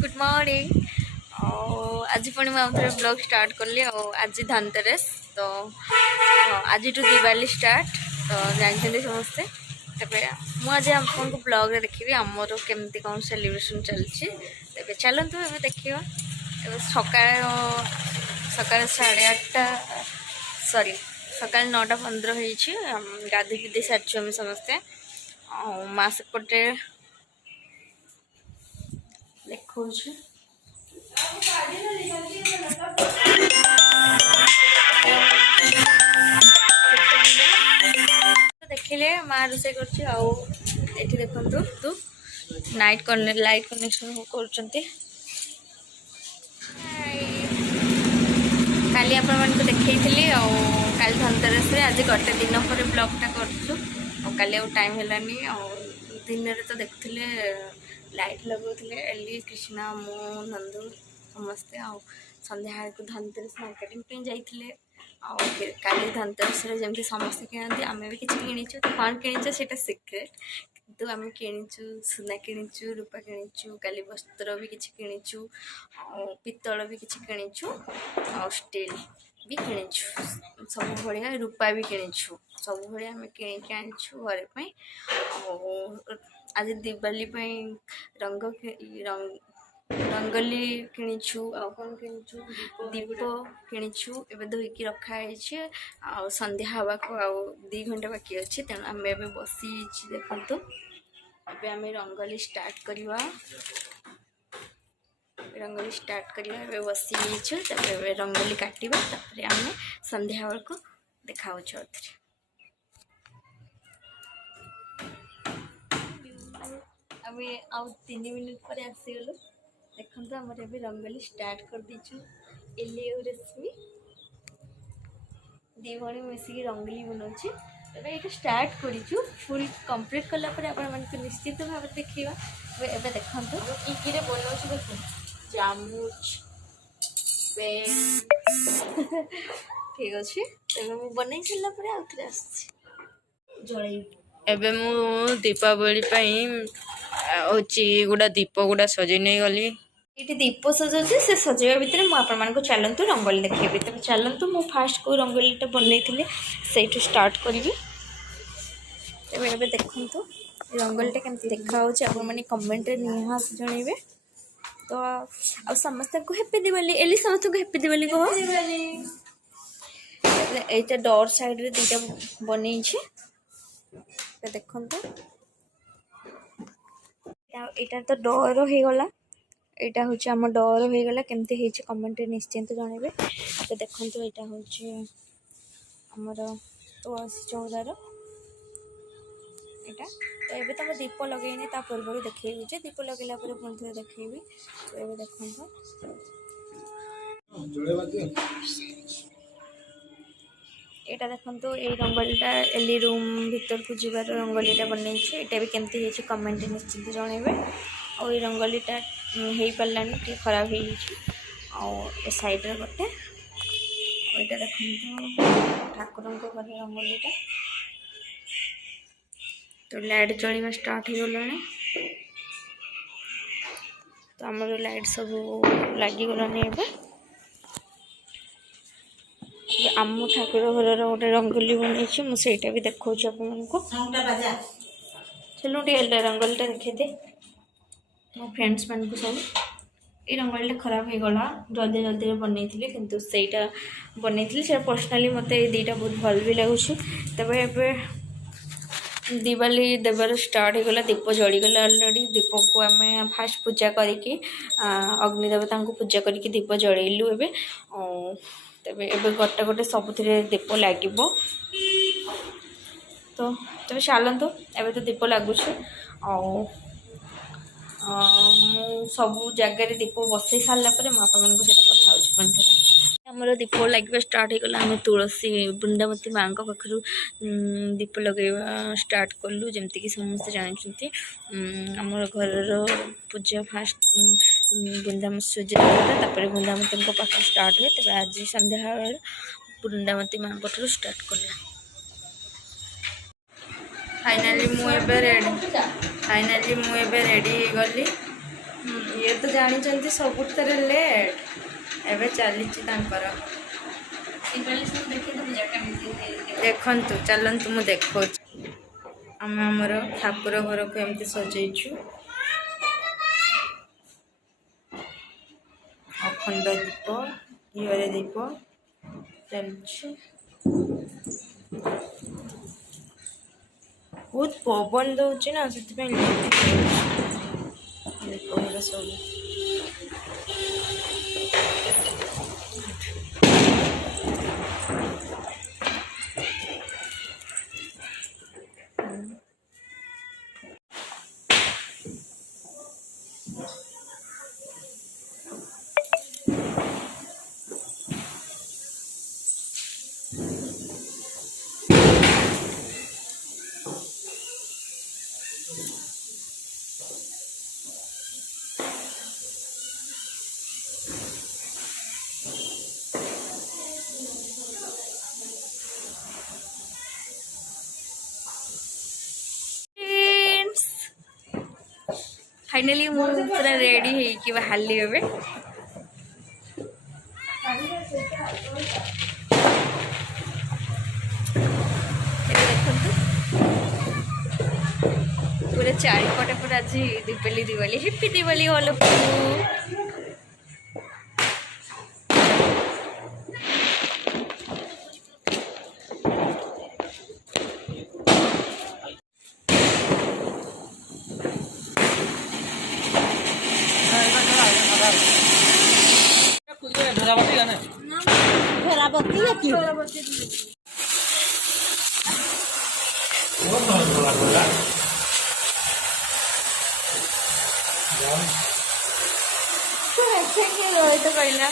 Good morning. आज पुणी मुझे ब्लॉग स्टार्ट कली आज धनतेरस तो आज दिवाली स्टार्ट तो जानते समस्ते मुझे आपको ब्लॉग रे देखी आमर केमती कौन सेलिब्रेशन चलती तेज चलतु ए देखा सकाल सकाल 8:30 सॉरी सकाल 9:15 गाधी पीधी सारी आम समस्ते माँ सेपटे देखो देखिले माँ रोसे कर देखु तू लाइट कनेक्शन कर काली आपण देखी काली धनतेरस आज गोटे दिन पर ब्लॉगटा कर टाइम है दिन में तो देखुले लाइट लगुले एली कृष्णा मु नंदू समस्ते संध्या को धनतेरस मार्केटिंग पे जाइए काली धनतेरस जमी समस्ते किणती आम भी किसी किणीचु तो कौन किणीचु से सिक्रेट कितु आम किणीचु सुना किणीचु रूपा किणीचु काली वस्त्र भी किसी किणीचु पितल भी किसी किणीचु स्टील भी किणीचु सब भाया रूपा भी किणीचु सब भाया आम किणिक आनीचु घर आज दिवाली रंग रंगोली किणीचु कौन किणीचु दीप किणीचु एवं धोईकी रखाई संध्या हवा को 2 घंटा बाकी अच्छे तेणु आम बसी देखु आम रंगोली स्टार्ट करवा बसी रंगोली काटिबा आम संध्या हवा को देखा आउ 3 मिनट पर आसीगलु देखो आम रंगोली स्टार्ट कर दीचु एली और रश्मि दी भाई मिसिकी रंगोली बनाऊँ ये स्टार्ट करूँ फुल कंप्लीट कलापर आपको निश्चित भाव देखा एवं देखो ये बनाऊँ देख चामुच पेन ठीक अच्छे तेज बन सारापर आउे आस एबे मु दीपावली होची गुड़ा दीप गुड़ा सजे नहीं गली ये दीप सजाऊँ से सजाइवा भितर मुझे चलतु रंगोली देखी तेज चलतु मु फास्ट को रंगोलीटा बनई से स्टार्ट करी तेज ए देखु रंगोलीटा केमती देखा मैंने कमेंट निहात जनइबे तो आ समस्त को हैप्पी दिवाली एली समस्त को हैप्पी दिवाली कह ये डोर साइड रे दीटा बनई देखु यहाँ तो डर हो गला यहाँ हूँ आम डर हो गला केमती कमेंट निश्चिंत जनइबे तो देखो यहाँ हूँ आमर तुलसी चौदार यहाँ तो ये तो दीप लगेनी पूर्व देखी दीप लगेला पुणी देखी तो ये देखो यहाँ देखो ये रंगोलीटा एली रूम भीतर को जीवार रंगोलीटा बनई भी केमती कमेंट निश्चिंत जनइबे और ये रंगोलीटा हो पारानी टे खराब हो साइड रे गोटे यहाँ देखो ठाकुर रंगोलीटा तो लाइट जलवा स्टार्ट हो गला तो आमर लाइट सब लगिगलानी आम ठाकुर घर गोटे रंगोली बनई मुझे भी देखा आपको चलो रंगोलीटा देखी दे मो फ्रेंड्स मान को सब ये रंगोलीटा खराब हो गला जल्दी जल्दी बनई किंतु सेटा बनई से पर्सनाली मत दीटा बहुत भल भी लगुच तब ए दिवाली देवर स्टार्ट हो गला दीप जलीगला अलरेडी दीप को आम फास्ट पूजा करके अग्निदेवता को पूजा करके दीप जलैलु ए तेज ए गोटे गोटे सबुथ दीप लगे तो तब चलतु एवं तो दीप लगुच सब जगार दीप बसई सारापर मुझे कथा आमर दीप लगे स्टार्ट होगा आम तुलसी बृंदावती माँ पाखु दीप लगेवा स्टार्ट कलु जमती समस्ते जानते आमर घर पूजा फास्ट बृंदावती सूर्य देवता बृंदावती पाख स्टार्ट हुए तेज आज संध्या बृंदावती माँ पाठ स्टार्ट कला फाइनाली मुझे रेडी गली ये तो जानी सबुठे लेट एवं चली देखु चलतु मु देखो आम आमर ठाकुर घर को एमती सजैचु अखंड दीप घीरे दीप चलुच बहुत पवन दौर ना से दीप सब फाइनली मु पूरा रेडी है कि बाहरली एबे पूरा चारिपटे पूरा आज Diwali Diwali happy Diwali all of you. तो कहला